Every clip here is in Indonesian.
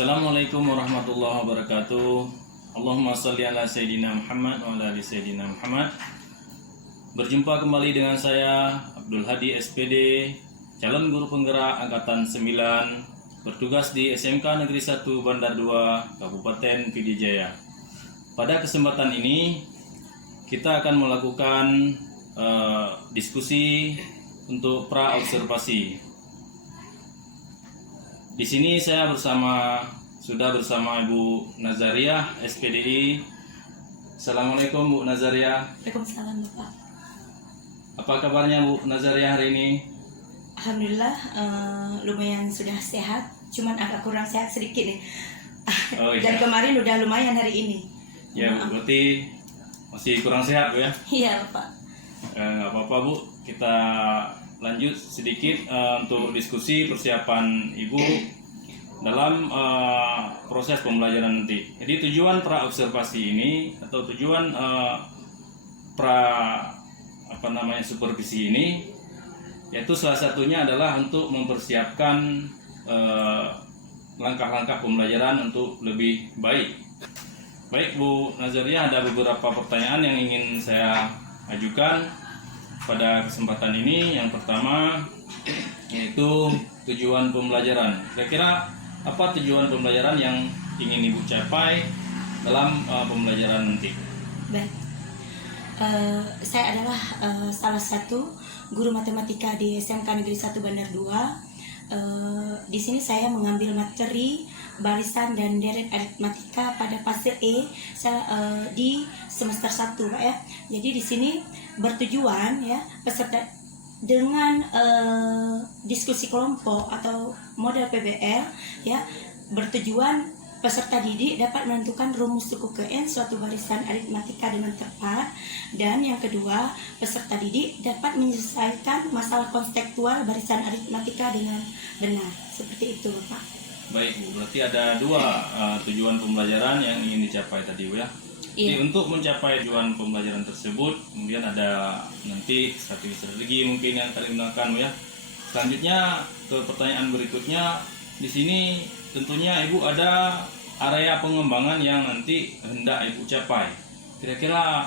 Assalamualaikum warahmatullahi wabarakatuh. Allahumma salli ala Sayyidina Muhammad wa ala ali Sayyidina Muhammad. Berjumpa kembali dengan saya Abdul Hadi SPD, calon guru penggerak angkatan 9, bertugas di SMK Negeri 1 Bandar 2, Kabupaten PD Jaya. Pada kesempatan ini kita akan melakukan diskusi untuk pra-observasi. Di sini saya sudah bersama Ibu Nazariah SPDI. Assalamualaikum Bu Nazariah. Waalaikumsalam Bapak. Apa kabarnya Bu Nazariah hari ini? Alhamdulillah lumayan sudah sehat, cuman agak kurang sehat sedikit nih. Oh, iya. Dan kemarin udah lumayan hari ini. Ya Bu, berarti masih kurang sehat Bu ya? Iya Bapak. Nggak apa-apa Bu, kita lanjut sedikit untuk diskusi persiapan Ibu dalam proses pembelajaran nanti. Jadi tujuan pra-observasi ini atau tujuan supervisi ini, yaitu salah satunya adalah untuk mempersiapkan langkah-langkah pembelajaran untuk lebih baik. Baik Bu Nazariah, ada beberapa pertanyaan yang ingin saya ajukan pada kesempatan ini. Yang pertama yaitu tujuan pembelajaran. Kira-kira apa tujuan pembelajaran yang ingin Ibu capai dalam pembelajaran nanti? Baik. Saya adalah salah satu guru matematika di SMK Negeri 1 Bandar 2. Di sini saya mengambil materi barisan dan deret aritmatika pada fase E di semester 1 Pak ya. Jadi di sini bertujuan ya peserta dengan diskusi kelompok atau model PBL ya, bertujuan peserta didik dapat menentukan rumus suku ke N suatu barisan aritmatika dengan tepat, dan yang kedua peserta didik dapat menyelesaikan masalah konseptual barisan aritmatika dengan benar. Seperti itu Bapak. Baik Bu, berarti ada dua tujuan pembelajaran yang ingin dicapai tadi Bu ya. Iya. Jadi untuk mencapai tujuan pembelajaran tersebut, kemudian ada nanti strategi mungkin yang akan digunakan Bu ya. Selanjutnya ke pertanyaan berikutnya, di sini tentunya Ibu ada area pengembangan yang nanti hendak Ibu capai. Kira-kira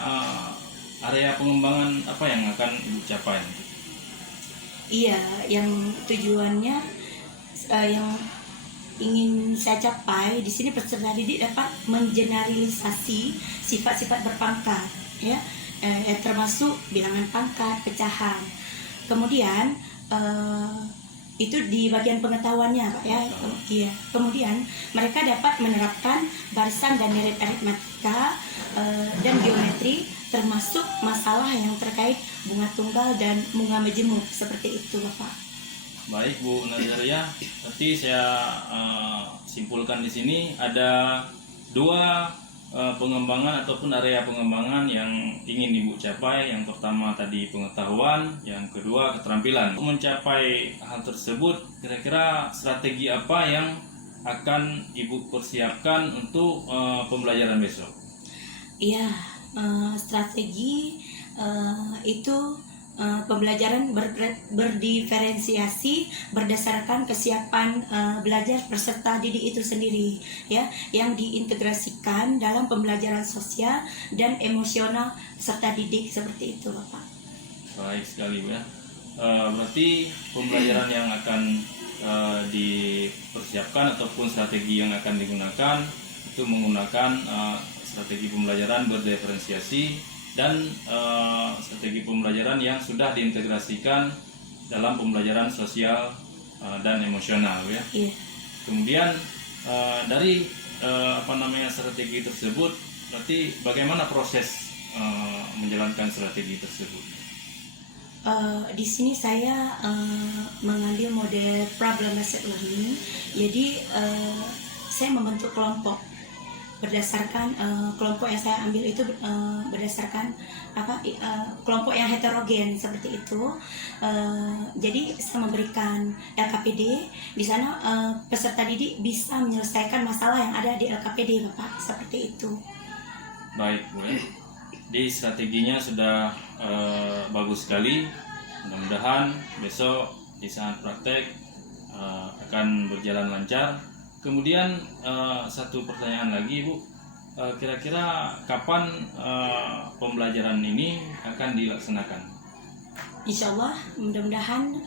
area pengembangan apa yang akan Ibu capai nanti? Iya, yang tujuannya yang ingin saya capai di sini peserta didik dapat mengeneralisasi sifat-sifat berpangkat ya, termasuk bilangan pangkat, pecahan. Kemudian itu di bagian pengetahuannya Pak ya. Iya. Kemudian mereka dapat menerapkan barisan dan deret aritmatika dan geometri, termasuk masalah yang terkait bunga tunggal dan bunga majemuk, seperti itu Bapak. Baik Bu Nazariah, nanti saya simpulkan di sini ada dua pengembangan ataupun area pengembangan yang ingin Ibu capai. Yang pertama tadi pengetahuan, yang kedua keterampilan. Untuk mencapai hal tersebut, kira-kira strategi apa yang akan Ibu persiapkan untuk pembelajaran besok? Iya, strategi itu pembelajaran berdiferensiasi berdasarkan kesiapan belajar peserta didik itu sendiri ya, yang diintegrasikan dalam pembelajaran sosial dan emosional peserta didik, seperti itu Bapak. Baik sekali Bu ya. Berarti pembelajaran yang akan dipersiapkan ataupun strategi yang akan digunakan itu menggunakan strategi pembelajaran berdiferensiasi dan strategi pembelajaran yang sudah diintegrasikan dalam pembelajaran sosial dan emosional ya. Iya. Kemudian dari strategi tersebut, berarti bagaimana proses menjalankan strategi tersebut? Di sini saya mengambil model problem based learning. Jadi saya membentuk kelompok berdasarkan kelompok yang saya ambil itu berdasarkan kelompok yang heterogen, seperti itu. Jadi saya memberikan LKPD di sana, peserta didik bisa menyelesaikan masalah yang ada di LKPD Bapak, seperti itu. Baik Bu ya. Jadi strateginya sudah bagus sekali. Mudah-mudahan besok di saat praktek akan berjalan lancar Kemudian satu pertanyaan lagi Bu, kira-kira kapan pembelajaran ini akan dilaksanakan? Insya Allah mudah-mudahan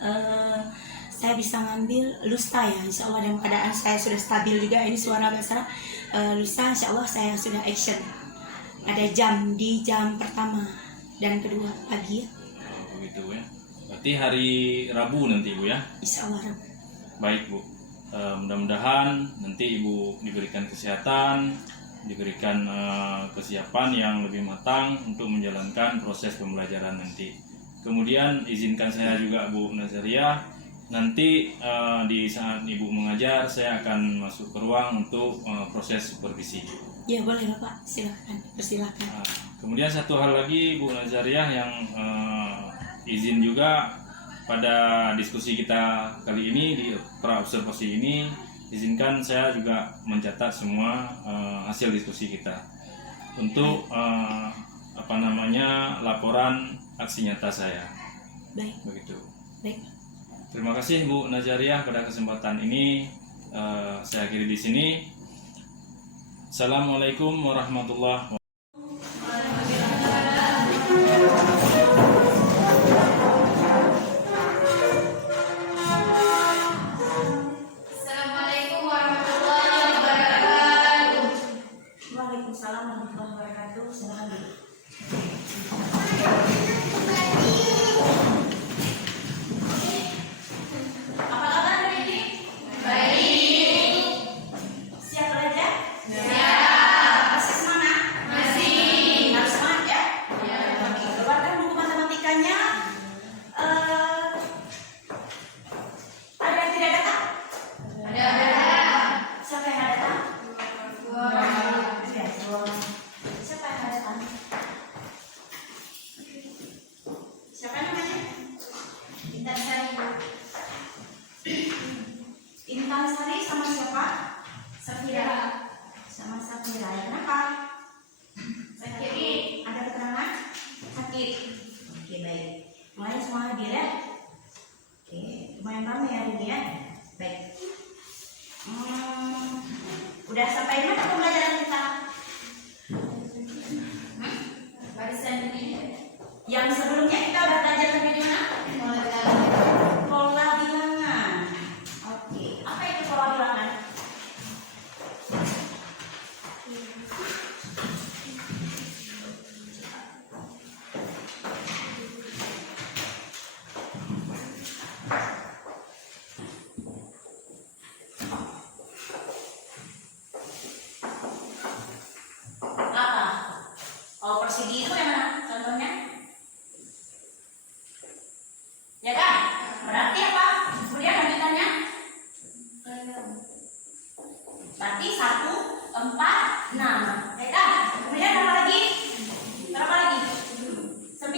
saya bisa ngambil lusa ya, Insya Allah dalam keadaan saya sudah stabil juga, ini suara agak salah. Lusa Insya Allah saya sudah action, ada di jam pertama dan kedua pagi ya. Begitu ya, berarti hari Rabu nanti Bu ya? Insya Allah Rabu. Baik Bu, mudah-mudahan nanti Ibu diberikan kesehatan, diberikan kesiapan yang lebih matang untuk menjalankan proses pembelajaran nanti. Kemudian izinkan saya juga Bu Nazariah, nanti di saat Ibu mengajar saya akan masuk ke ruang untuk proses supervisi. Ya boleh Bapak, silakan, persilakan. Kemudian satu hal lagi Bu Nazariah yang izin juga pada diskusi kita kali ini di praobservasi ini, izinkan saya juga mencatat semua hasil diskusi kita untuk laporan aksi nyata saya. Baik. Begitu. Baik. Terima kasih Bu Nazariah pada kesempatan ini. Saya akhiri di sini. Assalamualaikum warahmatullahi wabarakatuh. Waalaikumsalam warahmatullahi wabarakatuh. Selamat. Apa kabar hari ini? Baik. Siap belajar? Siap. Masih semangat? Masih. Harus semangat ya? Ya. Oke, keluarkan buku matematikanya. Ada yang tidak datang? Ada. Siapa yang tidak datang? Siapa yang ada datang? Siapa namanya? Intan Sari. Intan Sari sama siapa? Safira. Sama Safira. Ya, kenapa? Sakit. Ada keterangan? Sakit. Oke, baik. Mulai semua hadir ya. Oke, lumayan ramai hari ini ya. Baik. Udah sampai mana pembelajaran kita? Barisan ini. Yang sebelumnya kita udah belajar sampai di mana? Pola bilangan. Oke, apa itu pola bilangan? Apa? Oh, persegi itu yang mana? Contohnya? Ya kan? Berarti apa? Kemudian lanjutannya? Berarti 1, 4, 6. Ya kan? Kemudian berapa lagi? Berapa lagi? 9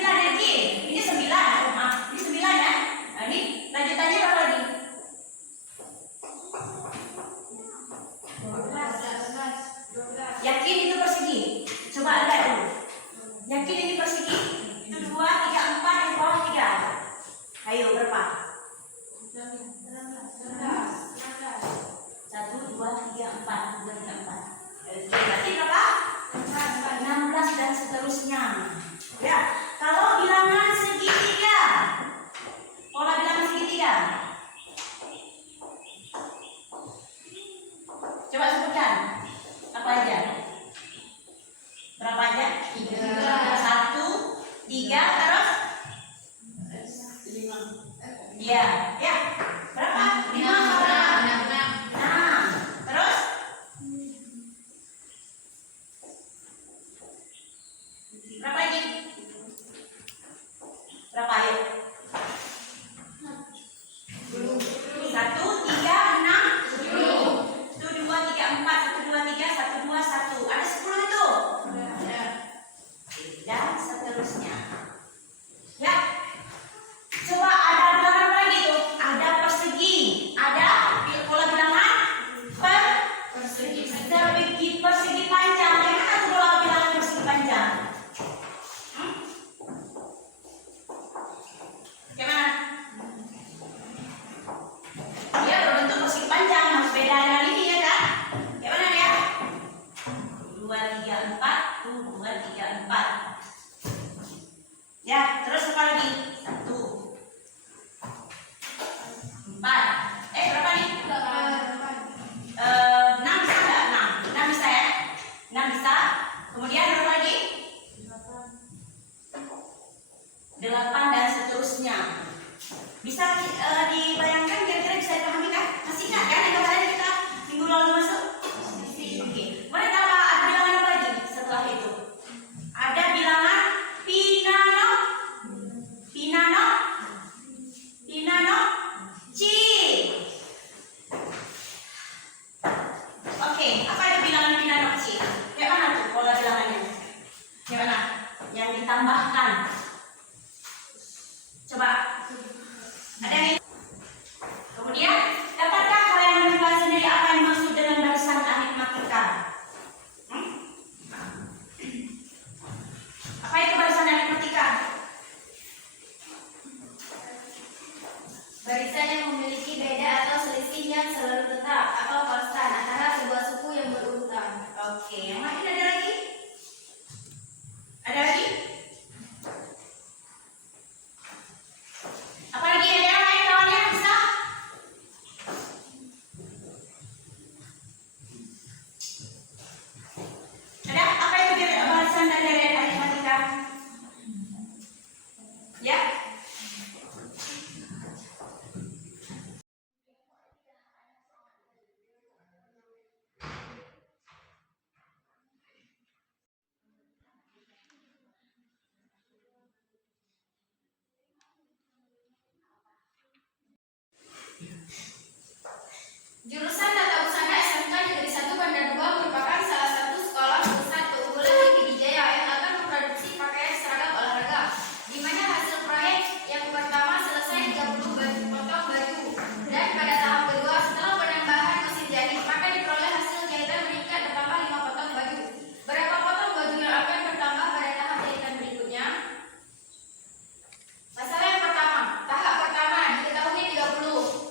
lagi. Ini 9. Maaf, ini 9 ya. Nah, ini lanjutannya berapa lagi? 12. Yakin itu persegi? Coba lihat dulu. Yakin ini persegi? Itu 2, 3, 4, yang bawah 3. Ayo berapa? 1, 2, 3, 4. Oke, berarti berapa? 16 dan seterusnya. Ya, kalau bilangan segitiga, pola bilangan segitiga. Coba sebutkan apa aja? Berapa aja? 1, 3, terus? 5. Iya, ya. Berapa? 5, 6. Terus? Berapa lagi? Oke, apa itu bilangan binomo kecil? Yang mana tuh pola bilangannya? Yang mana? Yang ditambahkan. Coba. Ada yang kemudian, dapatkah kalian menentukan sendiri apa yang dimaksud dengan barisan aritmatika? Apa itu barisan aritmatika? Barisan yang memiliki beda atau selisih yang selalu tetap atau konstan antara sebuah suku yang berurutan. Oke, yang lain ada lagi? Ada lagi? Apa lagi ada yang lain kawannya bisa? Ada apa itu barisan dan deret aritmatika? Ya? Jurusan Tata Usaha SMK Negeri 1 Bandar 2 merupakan salah satu sekolah pusat keunggulan di Pidijaya yang akan memproduksi pakaian seragam olahraga, di mana hasil proyek yang pertama selesai 30 potong baju, dan pada tahap kedua setelah penambahan mesin jahit maka diperoleh hasil jahitan meningkat bertambah 5 potong baju. Berapa potong baju yang akan bertambah pada tahap jahitan berikutnya? Masalah yang pertama, tahap pertama diketahui 30.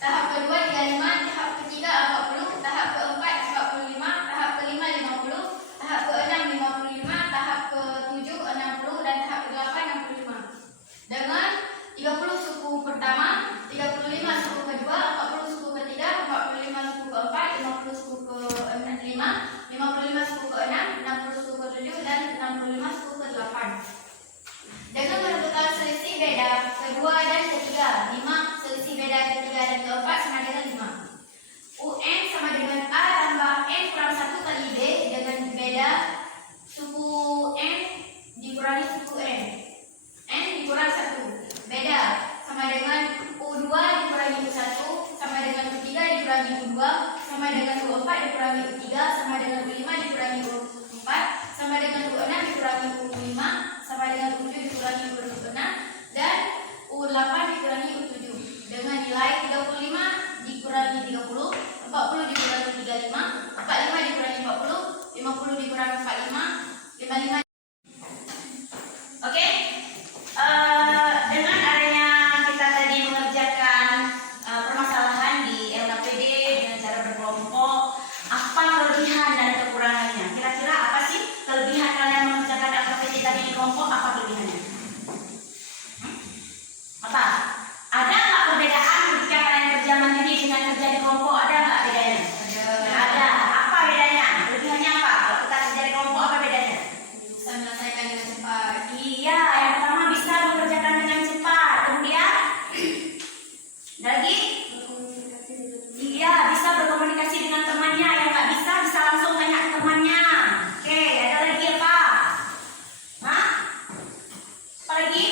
Tahap kedua 35, tahap ketiga 40, tahap keempat 45, tahap kelima 50, tahap keenam 55, tahap ketujuh 60, dan tahap kedelapan 65. Dengan 30 suku pertama, 35 suku kedua, 40 suku ketiga, 45 suku keempat, 50 suku kelima, 55 suku keenam, 60 suku ketujuh, dan 65 suku kedelapan. Dengan menentukan selisih beda kedua dan ketiga, 5 selisih beda ketiga dan keempat sama dengan 5. UN sama dengan A tambah N kurang 1 kali B dengan beda suku N dikurangi suku N. N dikurang 1. Beda sama dengan U2 dikurangi U1 sama dengan U3 dikurangi U2 sama dengan U4 dikurangi U3 sama dengan U5 dikurangi U4 sama dengan U6 dikurangi U5 sama dengan U7 dikurangi U6 dan U8 dikurangi U7 dengan nilai 35 dikurangi 30, 40 dikurangi 35, 45 dikurangi 40, 50 dikurangi 45, 55. Oke, dengan adanya kita tadi mengerjakan permasalahan di LKPD dengan cara berkelompok, apa kelebihan dan kekurangannya? Kira-kira apa sih kelebihan kalian mengerjakan LKPD tadi di kelompok? Apa kelebihannya? Apa? Ada nggak perbedaan ketika kalian kerja mandiri dengan kerja di kelompok? Ada nggak bedanya? Ada. Apa bedanya? Kelebihannya apa? Kalau kita kerja di kelompok apa bedanya? Bisa menyelesaikan dengan cepat. Iya, yang pertama bisa mengerjakan dengan cepat. Kemudian, ada lagi? Iya, bisa berkomunikasi dengan temannya. Yang nggak bisa, bisa langsung tanya ke temannya. Oke, ada lagi apa? Hah? Apa lagi?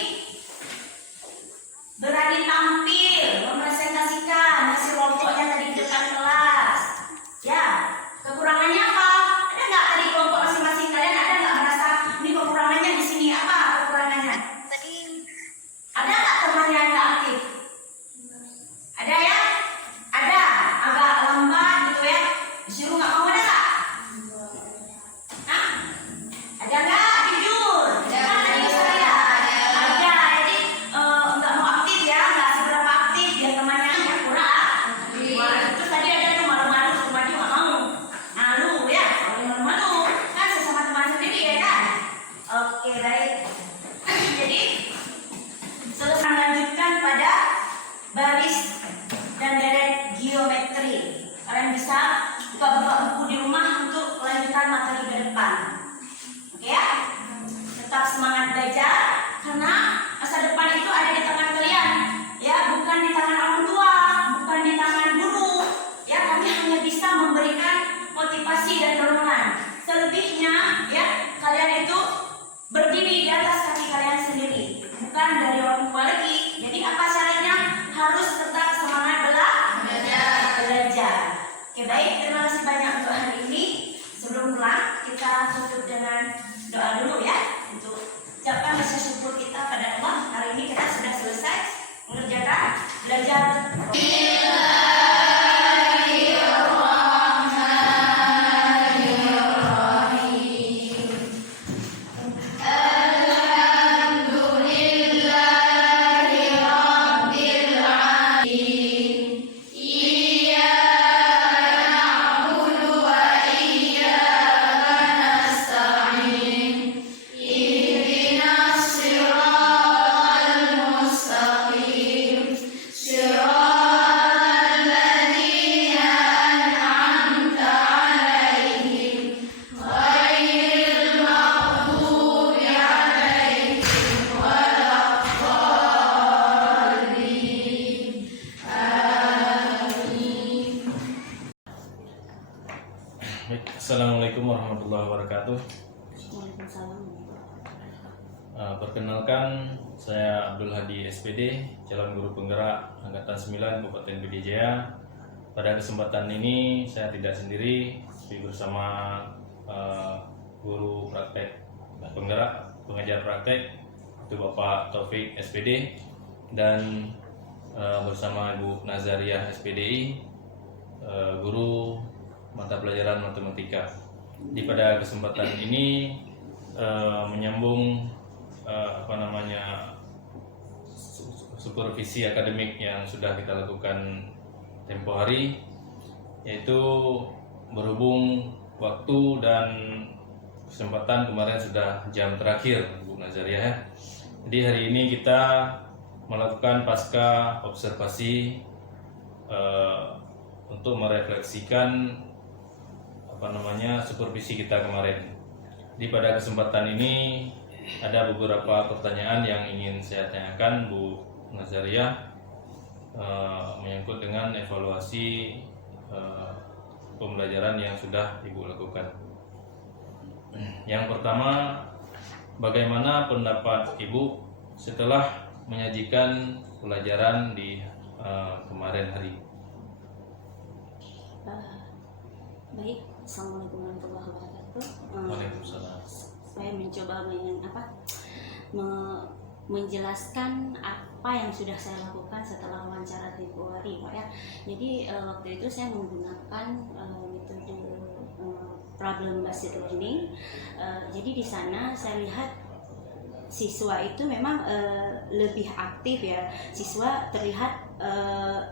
Berani tampil, mempresentasikan hasil kelompoknya tadi di depan kelas. Ya, kekurangannya apa? Ada nggak tadi kelompok masing-masing kalian ada nggak merasa ini kekurangannya di sini apa kekurangannya? Ada nggak teman yang nggak aktif? Ada ya? Ada, agak lambat gitu ya. Disuruh nggak mau ada nggak? Hah? Ada nggak? Jujur. Ada. Kan tadi saya. Ada. Jadi nggak mau aktif ya, nggak seberapa aktif biar temannya yang kurang. Wah, terus tadi ada tuh malu-malu, temannya nggak mau. Malu ya, malu-malu kan sesama teman sendiri ya kan? Oke baik. Jadi selesai lanjutkan pada baris dan deret geometri. Kalian bisa buka-buka buku di rumah untuk melanjutkan materi ke depan. Oke ya? Tetap semangat belajar karena masa depan itu ada di tangan kalian. Ya, bukan di tangan orang tua, bukan di tangan guru. Ya, kami hanya bisa memberikan motivasi dan dorongan. Selebihnya, ya, kalian itu berdiri di atas kaki kalian sendiri, bukan dari orang tua lagi. Jadi apa syaratnya? Harus tetap semangat belajar. Oke, baik, terima kasih. kasih banyak untuk hari ini. Sebelum pulang kita tutup dengan doa dulu ya, untuk ucapkan rasa syukur kita pada Allah. Hari ini kita sudah selesai mengerjakan belajar. Assalamualaikum warahmatullahi wabarakatuh. Waalaikumsalam. Perkenalkan, saya Abdul Hadi SPD, calon guru penggerak Angkatan 9 Kabupaten PD Jaya. Pada kesempatan ini saya tidak sendiri, tapi bersama guru praktek penggerak, pengajar praktek, itu Bapak Taufik SPD, dan bersama Ibu Nazariah SPDI, guru mata pelajaran matematika. Pada kesempatan ini menyambung supervisi akademik yang sudah kita lakukan tempo hari, yaitu berhubung waktu dan kesempatan kemarin sudah jam terakhir Bu Nazariah. Jadi hari ini kita melakukan pasca observasi untuk merefleksikan supervisi kita kemarin. Pada kesempatan ini ada beberapa pertanyaan yang ingin saya tanyakan Bu Nazariah, menyangkut dengan evaluasi pembelajaran yang sudah Ibu lakukan. Yang pertama, bagaimana pendapat Ibu setelah menyajikan pelajaran di kemarin hari? Baik, assalamualaikum warahmatullahi wabarakatuh. Waalaikumsalam. Saya mencoba menjelaskan apa yang sudah saya lakukan setelah wawancara tempo hari, Pak ya. Jadi waktu itu saya menggunakan metode problem based learning. Jadi di sana saya lihat siswa itu memang lebih aktif ya. Siswa terlihat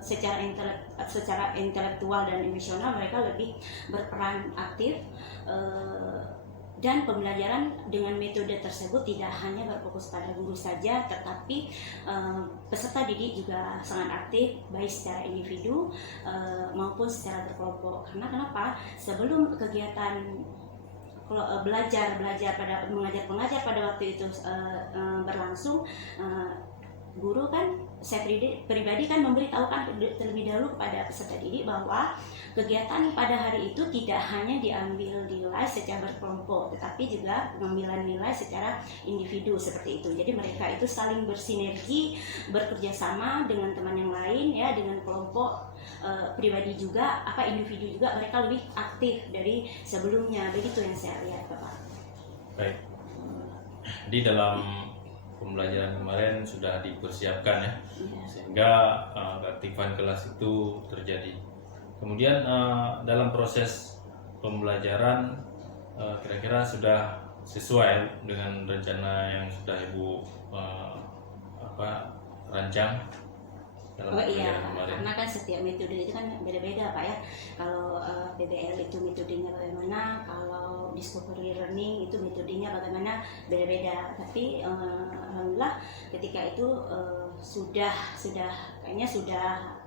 secara intelektual dan emosional mereka lebih berperan aktif, dan pembelajaran dengan metode tersebut tidak hanya berfokus pada guru saja, tetapi peserta didik juga sangat aktif baik secara individu maupun secara berkelompok. Karena kenapa? Sebelum kegiatan belajar pada mengajar pada waktu itu berlangsung, guru kan, saya pribadi kan memberitahukan terlebih dahulu kepada peserta didik bahwa kegiatan pada hari itu tidak hanya diambil nilai secara berkelompok, tetapi juga pengambilan nilai secara individu seperti itu. Jadi mereka itu saling bersinergi, bekerja sama dengan teman yang lain ya, dengan kelompok pribadi juga, individu juga, mereka lebih aktif dari sebelumnya. Begitu yang saya lihat, Bapak. Baik. Di dalam pembelajaran kemarin sudah dipersiapkan ya, sehingga keaktifan kelas itu terjadi. Kemudian dalam proses pembelajaran kira-kira sudah sesuai dengan rencana yang sudah Ibu rancang dalam pembelajaran kemarin. Karena kan setiap metode itu kan beda-beda Pak ya. Kalau PBL itu metodenya bagaimana, kalau discovery learning itu metodenya bagaimana, beda-beda. Tapi alhamdulillah ketika itu kayaknya sudah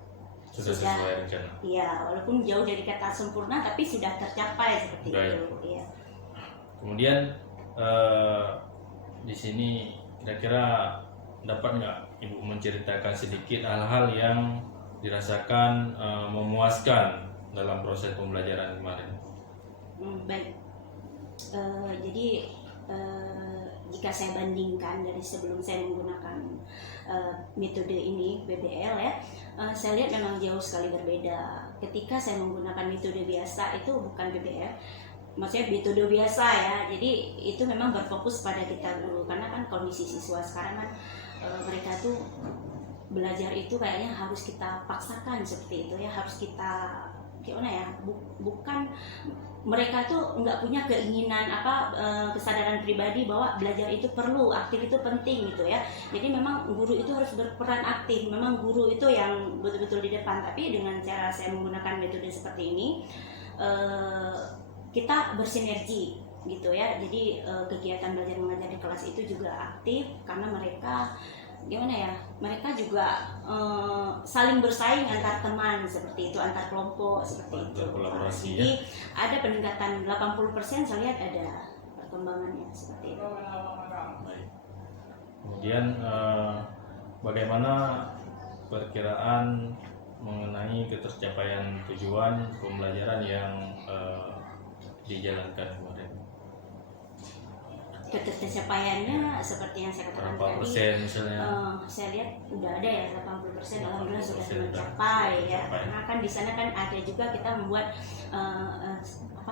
sesuai rencana. Iya, walaupun jauh dari kata sempurna tapi sudah tercapai seperti itu. Iya. Kemudian di sini kira-kira dapat nggak Ibu menceritakan sedikit hal-hal yang dirasakan memuaskan dalam proses pembelajaran kemarin? Baik. Jadi jika saya bandingkan dari sebelum saya menggunakan metode ini BBL ya, saya lihat memang jauh sekali berbeda. Ketika saya menggunakan metode biasa, itu bukan BBL, maksudnya metode biasa ya, jadi itu memang berfokus pada kita guru, karena kan kondisi siswa sekarang kan mereka tuh belajar itu kayaknya harus kita paksakan seperti itu ya, harus kita gimana ya, bukan mereka tuh nggak punya keinginan kesadaran pribadi bahwa belajar itu perlu, aktif itu penting gitu ya. Jadi memang guru itu harus berperan aktif, memang guru itu yang betul-betul di depan. Tapi dengan cara saya menggunakan metode seperti ini, kita bersinergi gitu ya. Jadi kegiatan belajar mengajar di kelas itu juga aktif karena mereka gimana ya, mereka juga saling bersaing antar teman seperti itu, antar kelompok seperti itu. Berkolaborasi, jadi ada peningkatan 80%, saya lihat ada perkembangannya seperti itu. Baik. Kemudian bagaimana perkiraan mengenai ketercapaian tujuan pembelajaran yang dijalankan kemarin? Ketercapaiannya seperti yang saya katakan Berapa tadi, persen misalnya? saya lihat udah ada ya 80%, alhamdulillah sudah 80% mencapai ya. tercapai. Karena kan di sana kan ada juga kita membuat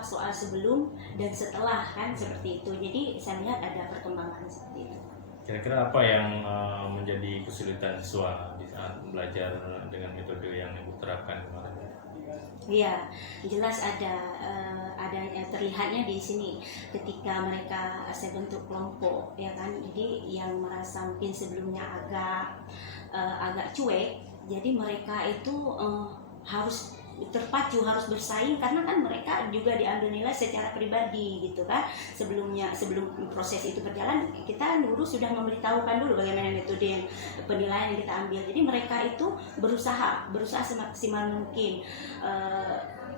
soal sebelum dan setelah kan seperti itu. Jadi saya lihat ada perkembangan seperti itu. Kira-kira apa yang menjadi kesulitan siswa di saat belajar dengan metode yang Ibu terapkan kemarin? Iya, jelas ada terlihatnya di sini ketika mereka saya bentuk kelompok ya kan. Jadi yang merasa mungkin sebelumnya agak cuek, jadi mereka itu harus terpacu, harus bersaing karena kan mereka juga diambil nilai secara pribadi gitu kan. Sebelum proses itu berjalan, kita guru sudah memberitahukan dulu bagaimana metode yang penilaian yang kita ambil. Jadi mereka itu berusaha semaksimal mungkin.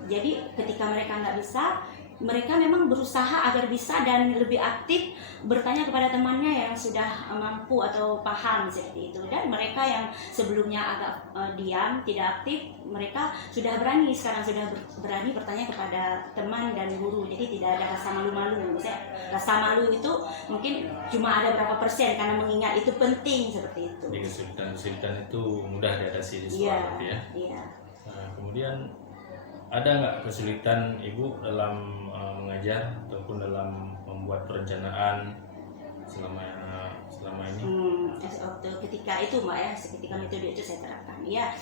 Jadi ketika mereka nggak bisa, mereka memang berusaha agar bisa dan lebih aktif bertanya kepada temannya yang sudah mampu atau paham seperti itu. Dan mereka yang sebelumnya agak diam, tidak aktif, mereka sudah berani sekarang, sudah berani bertanya kepada teman dan guru. Jadi tidak ada rasa malu-malu. Misalnya rasa malu itu mungkin cuma ada berapa persen karena mengingat itu penting seperti itu. Jadi kesulitan itu mudah diatasi siswa berarti ya. Iya. Nah, kemudian ada nggak kesulitan Ibu dalam mengajar ataupun dalam membuat perencanaan selama ini? Waktu ketika itu Mbak ya, ketika metode itu saya terapkan. Ya,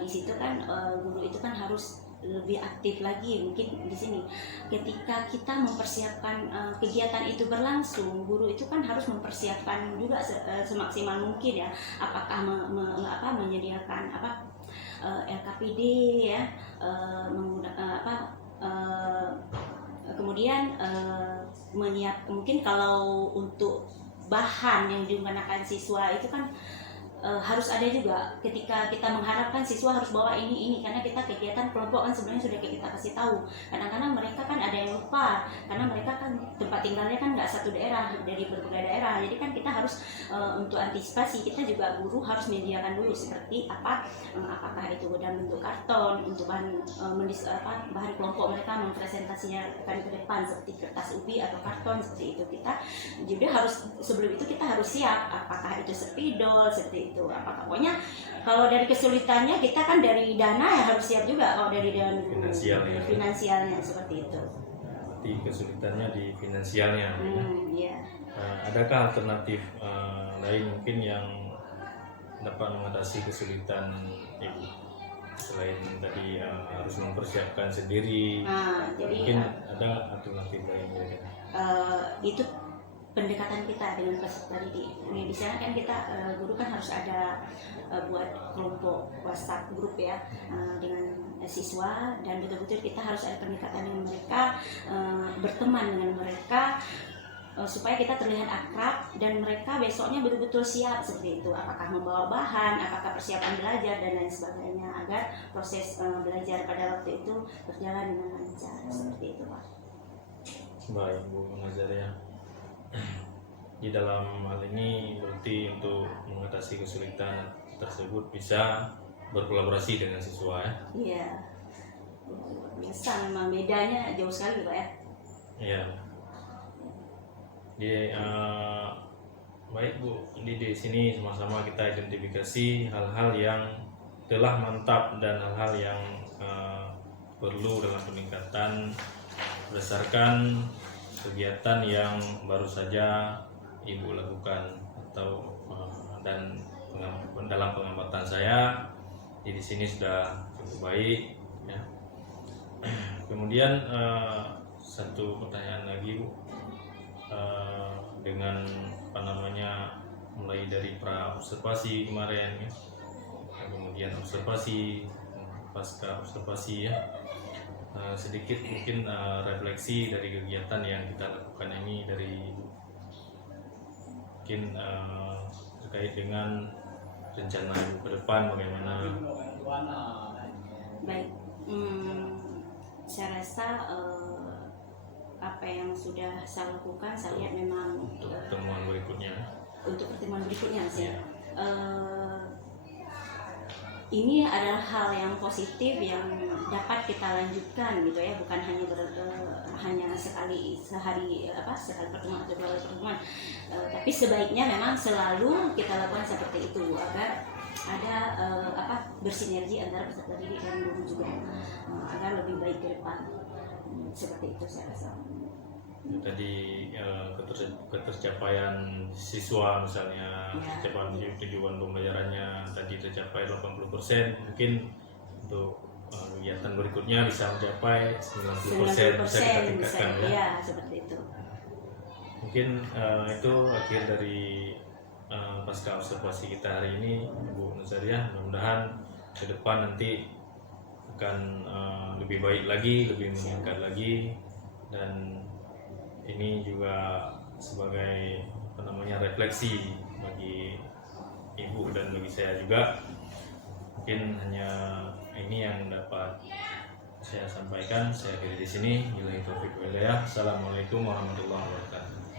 di situ kan guru itu kan harus lebih aktif lagi mungkin di sini. Ketika kita mempersiapkan kegiatan itu berlangsung, guru itu kan harus mempersiapkan juga semaksimal mungkin ya. Apakah menyediakan LKPD ya, kemudian mungkin kalau untuk bahan yang digunakan siswa itu kan harus ada juga. Ketika kita mengharapkan siswa harus bawa ini karena kita kegiatan kelompok kan sebenarnya sudah kita kasih tahu. Kadang-kadang mereka kan ada yang lupa karena mereka kan tempat tinggalnya kan nggak satu daerah, dari berbagai daerah. Jadi kan kita harus untuk antisipasi, kita juga guru harus menyediakan dulu seperti apakah itu dalam bentuk karton untuk bahan kelompok mereka mempresentasinya akan ke depan seperti kertas ubi atau karton seperti itu. Kita juga harus sebelum itu kita harus siap apakah itu spidol seperti itu. Pokoknya kalau dari kesulitannya kita kan dari dana ya harus siap juga, kalau dari dana finansialnya seperti itu. Berarti kesulitannya di finansialnya. Iya. Adakah alternatif lain mungkin yang dapat mengatasi kesulitan Ibu selain tadi harus mempersiapkan sendiri? Jadi mungkin ada alternatif lain ya? Itu pendekatan kita dengan peserta didik. Di sana kan kita guru kan harus ada buat kelompok WhatsApp grup ya dengan siswa, dan betul-betul kita harus ada pendekatan dengan mereka, berteman dengan mereka supaya kita terlihat akrab dan mereka besoknya betul-betul siap seperti itu. Apakah membawa bahan, apakah persiapan belajar dan lain sebagainya agar proses belajar pada waktu itu berjalan dengan lancar seperti itu Pak. Baik Bu mengajar ya. Di dalam hal ini berarti untuk mengatasi kesulitan tersebut bisa berkolaborasi dengan siswa ya? Iya, biasa memang bedanya jauh sekali Pak ya. Iya. Baik Bu, di sini sama-sama kita identifikasi hal-hal yang telah mantap dan hal-hal yang perlu dalam peningkatan berdasarkan kegiatan yang baru saja Ibu lakukan atau dan dalam pengamatan saya di sini sudah cukup baik ya. Kemudian satu pertanyaan lagi Bu, dengan mulai dari pra observasi kemarin ya, kemudian observasi pasca observasi ya, sedikit mungkin refleksi dari kegiatan yang kita lakukan ini dari mungkin terkait dengan rencana Ibu ke depan bagaimana. Baik, saya rasa apa yang sudah saya lakukan saya lihat memang Untuk pertemuan berikutnya sih ini adalah hal yang positif yang dapat kita lanjutkan gitu ya, bukan hanya sekali pertemuan atau 2 kali pertemuan, tapi sebaiknya memang selalu kita lakukan seperti itu agar ada bersinergi antara peserta didik dan guru juga, agar lebih baik ke depan. Seperti itu saya rasa. Tadi ketercapaian siswa misalnya, ketercapaian tujuan pembelajarannya tadi tercapai 80%, mungkin untuk kegiatan berikutnya bisa mencapai 90%, bisa kita tingkatkan ya. Seperti itu. Mungkin itu akhir dari pasca observasi kita hari ini Bu Nuzariah. Mudah-mudahan ke depan nanti akan lebih baik lagi, lebih meningkat lagi, dan ini juga sebagai refleksi bagi Ibu dan bagi saya juga. Mungkin hanya ini yang dapat saya sampaikan. Saya akhiri di sini. Wabillahi taufiq wal hidayah. Assalamualaikum warahmatullahi wabarakatuh.